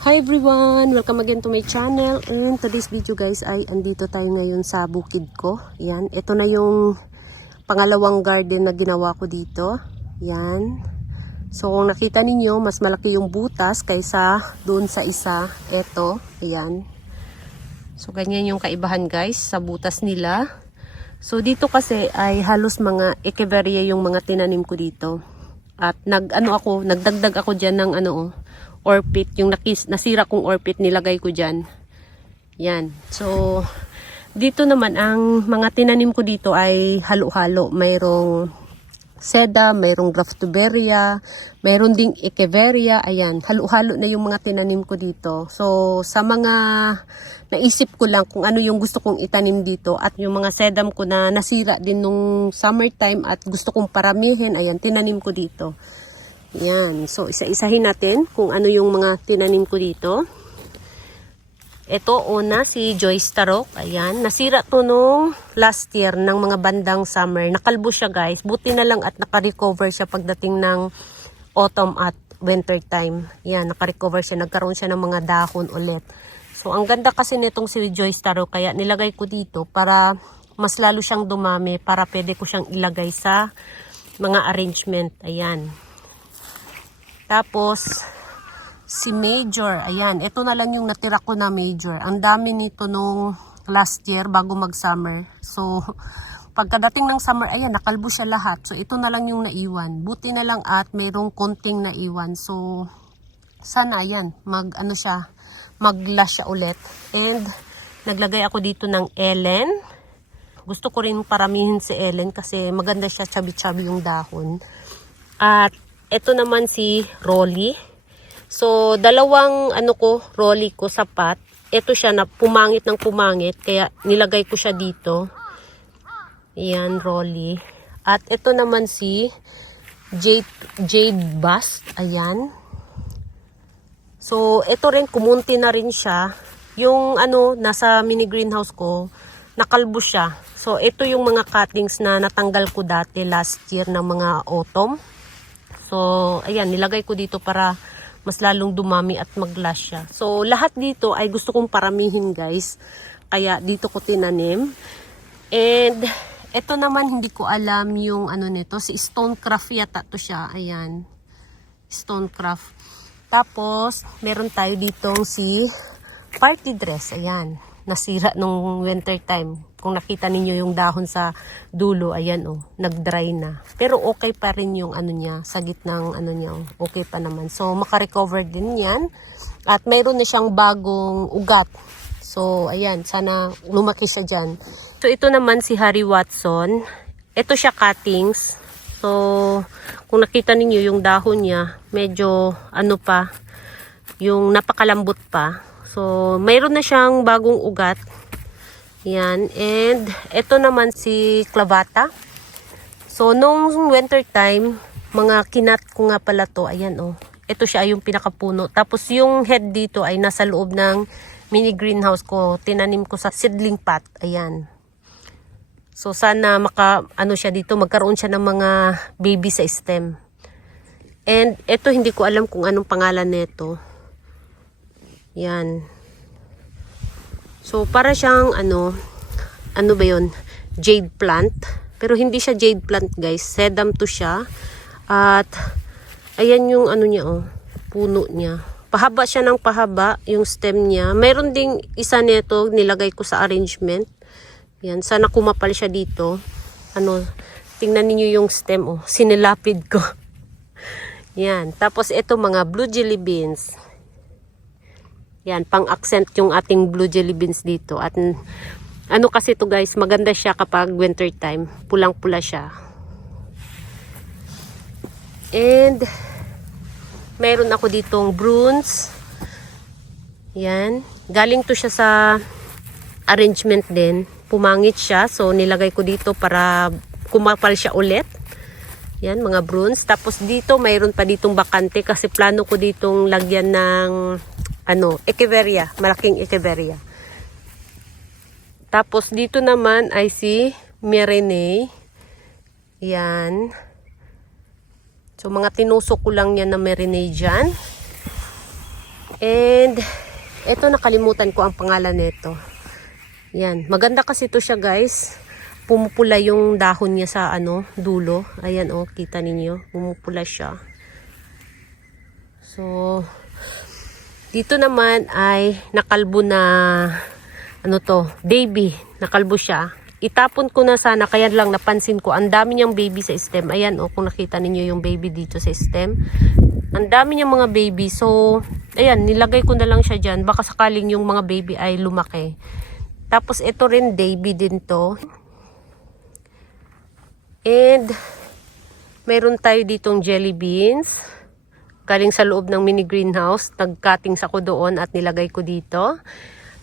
Hi everyone! Welcome again to my channel. And today's video guys ay andito tayo ngayon sa bukid ko. Yan, ito na yung pangalawang garden na ginawa ko dito. Yan. So kung nakita ninyo, mas malaki yung butas kaysa doon sa isa. Ito, ayan. So ganyan yung kaibahan guys sa butas nila. So dito kasi ay halos mga echeveria yung mga tinanim ko dito. At nagdagdag ako diyan ng orchid, yung nasira kong orchid nilagay ko dyan. Yan. So, dito naman, ang mga tinanim ko dito ay halo-halo. Mayroong seda, mayroong graftoberia, mayroon ding echeveria. Ayan, halo-halo na yung mga tinanim ko dito. So, sa mga naisip ko lang kung ano yung gusto kong itanim dito at yung mga sedam ko na nasira din nung summertime at gusto kong paramihin, ayan, tinanim ko dito. Yan. So, isa-isahin natin kung ano yung mga tinanim ko dito. Ito, una, si Joyce Tarok. Ayan. Nasira to nung last year ng mga bandang summer. Nakalbo siya, guys. Buti na lang at naka-recover siya pagdating ng autumn at winter time. Yan, naka-recover siya. Nagkaroon siya ng mga dahon ulit. So, ang ganda kasi nitong si Joyce Tarok. Kaya nilagay ko dito para mas lalo siyang dumami. Para pwede ko siyang ilagay sa mga arrangement. Ayan. Tapos, si Major, ayan, ito na lang yung natira ko na Major. Ang dami nito nung last year bago mag-summer. So, pagkadating ng summer, ayan, nakalbo siya lahat. So, ito na lang yung naiwan. Buti na lang at mayroong konting naiwan. So, sana, ayan, mag-lash siya ulit. And, naglagay ako dito ng Ellen. Gusto ko rin paramihin si Ellen kasi maganda siya, chubby-chubby yung dahon. At, ito naman si Rolly. So, dalawang Rolly ko sapat. Ito siya na pumangit ng pumangit. Kaya nilagay ko siya dito. Ayan, Rolly. At ito naman si Jade Bust. Ayan. So, ito rin, kumunti na rin siya. Yung nasa mini greenhouse ko, nakalbo siya. So, ito yung mga cuttings na natanggal ko dati last year ng mga autumn. So, ayan, nilagay ko dito para mas lalong dumami at mag-lash siya. So, lahat dito ay gusto kong paramihin, guys. Kaya, dito ko tinanim. And, ito naman, hindi ko alam yung nito. Si Stonecraft yata to siya. Ayan. Stonecraft. Tapos, meron tayo ditong si Party Dress. Ayan. Nasira nung winter time. Kung nakita ninyo yung dahon sa dulo, ayan nag-dry na. Pero okay pa rin yung niya, sa gitnang niya, okay pa naman. So, makarecover din yan. At mayroon na siyang bagong ugat. So, ayan, sana lumaki siya dyan. So, ito naman si Harry Watson. Ito siya cuttings. So, kung nakita ninyo yung dahon niya, medyo pa, yung napakalambot pa. So, mayroon na siyang bagong ugat. Yan. And, ito naman si Clavata. So, nung winter time, mga kinat ko nga pala to. Ayan, Ito siya yung pinakapuno. Tapos, yung head dito ay nasa loob ng mini greenhouse ko. Tinanim ko sa seedling pot. Ayan. So, sana siya dito. Magkaroon siya ng mga baby sa stem. And, ito hindi ko alam kung anong pangalan nito. Yan. So, para siyang ano ba yun? Jade plant. Pero hindi siya jade plant, guys. Sedum to siya. At, ayan yung niya, puno niya. Pahaba siya ng pahaba, yung stem niya. Mayroon ding isa nito, nilagay ko sa arrangement. Yan, sana kumapal siya dito. Tingnan niyo yung stem, sinilapid ko. Yan. Tapos, ito mga blue jelly beans. Yan, pang-accent yung ating blue jelly beans dito. At kasi to guys, maganda siya kapag winter time. Pulang-pula siya. And, mayroon ako ditong bruns. Yan. Galing to siya sa arrangement din. Pumangit siya. So, nilagay ko dito para kumapal siya ulit. Yan, mga bruns. Tapos dito, mayroon pa ditong bakante kasi plano ko ditong lagyan ng echeveria, malaking echeveria. Tapos dito naman ay si Mirenay. Yan. So mga tinusok ko lang yan na Mirenay dyan. And ito, nakalimutan ko ang pangalan nito. Yan, maganda kasi ito siya guys. Pumupula yung dahon niya sa dulo. Ayan oh, kita ninyo, pumupula siya. So dito naman ay nakalbo na baby. Nakalbo siya. Itapon ko na sana, kaya lang napansin ko ang dami niyang baby sa stem. Ayan oh, kung nakita ninyo yung baby dito sa stem. Ang dami niyang mga baby. So ayan, nilagay ko na lang siya dyan. Baka sakaling yung mga baby ay lumaki. Tapos ito rin baby din to. And meron tayo ditong jelly beans. Galing sa loob ng mini greenhouse. Nag-cuttings ako doon at nilagay ko dito.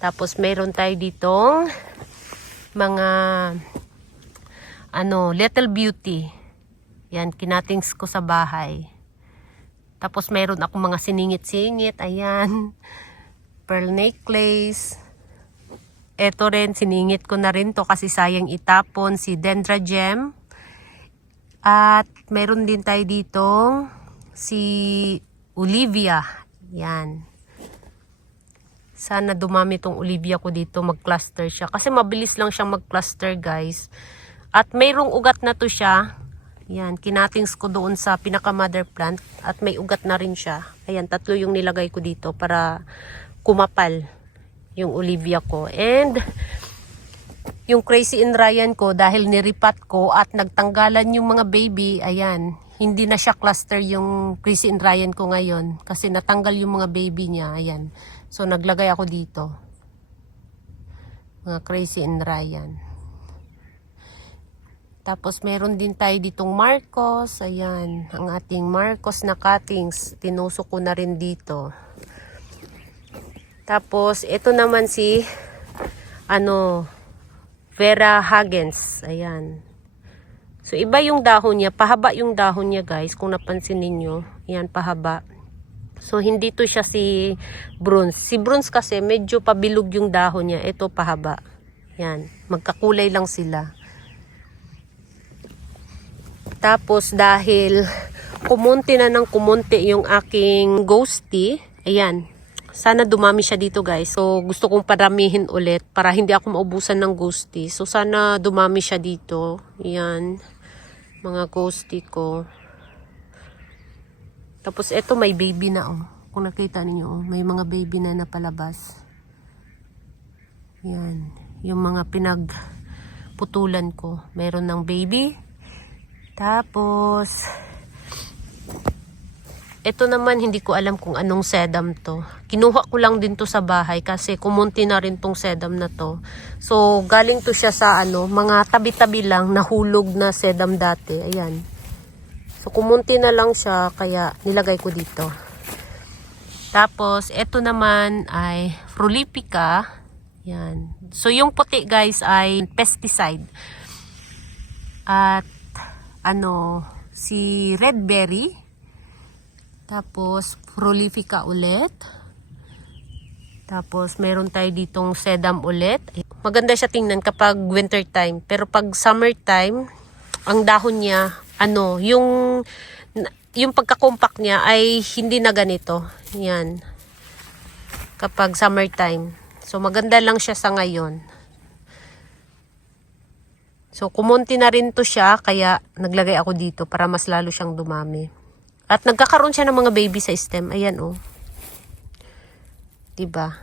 Tapos meron tayo ditong mga little beauty. Yan, kinatings ko sa bahay. Tapos meron ako mga siningit-singit. Ayan. Pearl necklace. Ito rin, siningit ko na rin to kasi sayang itapon. Si Dendra Gem. At meron din tayo ditong si Olivia. Yan. Sana dumami tong Olivia ko dito. Mag-cluster siya. Kasi mabilis lang siyang mag-cluster guys. At mayroong ugat na to siya. Yan. Kinatings ko doon sa pinaka-mother plant. At may ugat na rin siya. Ayan. 3 yung nilagay ko dito para kumapal yung Olivia ko. And yung Crazy in Ryan ko, dahil niripat ko at nagtanggalan yung mga baby, ayan, hindi na siya cluster yung Crazy in Ryan ko ngayon. Kasi natanggal yung mga baby niya, ayan. So, naglagay ako dito. Mga Crazy in Ryan. Tapos, meron din tayo ditong Marcos. Ayan, ang ating Marcos na cuttings. Tinusok ko na rin dito. Tapos, ito naman si, Vera Hagens. Ayan. So, iba yung dahon niya. Pahaba yung dahon niya, guys. Kung napansin ninyo. Ayan, pahaba. So, hindi to siya si bronze. Si bronze kasi, medyo pabilog yung dahon niya. Ito, pahaba. Ayan. Magkakulay lang sila. Tapos, dahil kumunti na ng kumunti yung aking ghosty. Ayan. Sana dumami siya dito guys. So gusto kong paramihin ulit para hindi ako maubusan ng ghosty. So sana dumami siya dito. Yan. Mga ghosty ko. Tapos ito may baby na oh. Kung nakita niyo oh, may mga baby na napalabas. Yan. Yung mga pinagputulan ko. Meron ng baby. Tapos ito naman, hindi ko alam kung anong sedum to. Kinuha ko lang din to sa bahay kasi kumunti na rin tong sedum na to. So, galing to siya sa mga tabi-tabi lang, nahulog na sedum dati. Ayan. So, kumunti na lang siya, kaya nilagay ko dito. Tapos, ito naman ay Frulifica. Ayan. So, yung puti guys ay pesticide. At, si red berry. Tapos, Frulifica ulit. Tapos, meron tayo ditong sedum ulit. Maganda siya tingnan kapag winter time. Pero pag summer time, ang dahon niya, yung pagka-compact niya ay hindi na ganito. Yan. Kapag summer time. So, maganda lang siya sa ngayon. So, kumunti na rin to siya, kaya naglagay ako dito para mas lalo siyang dumami. At nagkakaroon siya ng mga baby sa stem. Ayan oh. Diba?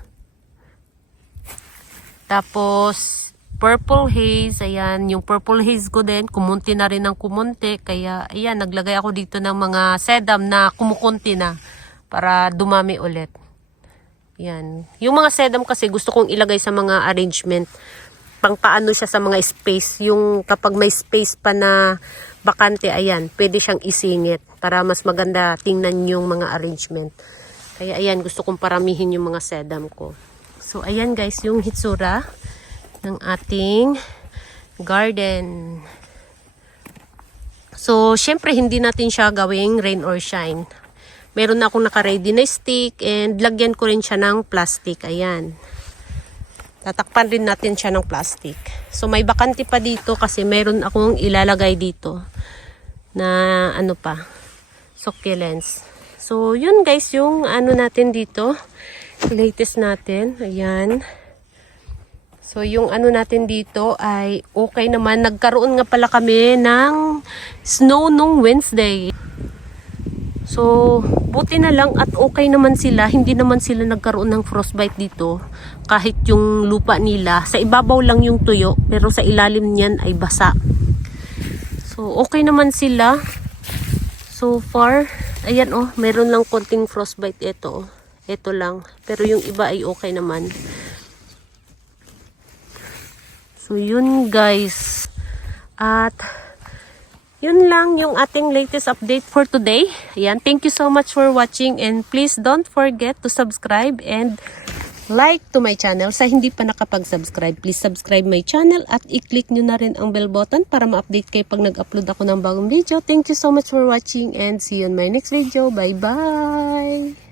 Tapos, purple haze. Ayan, yung purple haze ko din. Kumunti na rin ng kumunti. Kaya, ayan, naglagay ako dito ng mga sedum na kumukunti na. Para dumami ulit. Ayan. Yung mga sedum kasi gusto kong ilagay sa mga arrangement. Pangpaano siya sa mga space. Yung kapag may space pa na bakante, ayan, pwede siyang isingit para mas maganda tingnan yung mga arrangement. Kaya ayan, gusto kong paramihin yung mga sedum ko. So ayan guys, yung hitsura ng ating garden. So syempre hindi natin siya gawing rain or shine. Meron na akong naka-ready na stick and lagyan ko rin siya ng plastic. Ayan. Tatakpan rin natin siya ng plastic. So may bakante pa dito kasi meron akong ilalagay dito na succulents. So, yun guys, yung ano natin dito. Latest natin. Ayan. So, yung ano natin dito ay okay naman. Nagkaroon nga pala kami ng snow nung Wednesday. So, buti na lang at okay naman sila. Hindi naman sila nagkaroon ng frostbite dito. Kahit yung lupa nila. Sa ibabaw lang yung tuyo. Pero sa ilalim niyan ay basa. So, okay naman sila. So far, ayan oh, meron lang konting frostbite ito oh. Ito lang. Pero yung iba ay okay naman. So, yun guys. At, yun lang yung ating latest update for today. Ayan, thank you so much for watching and please don't forget to subscribe and like to my channel. Sa hindi pa nakapag-subscribe, please subscribe my channel at i-click nyo na rin ang bell button para ma-update kayo pag nag-upload ako ng bagong video. Thank you so much for watching and see you in my next video. Bye-bye!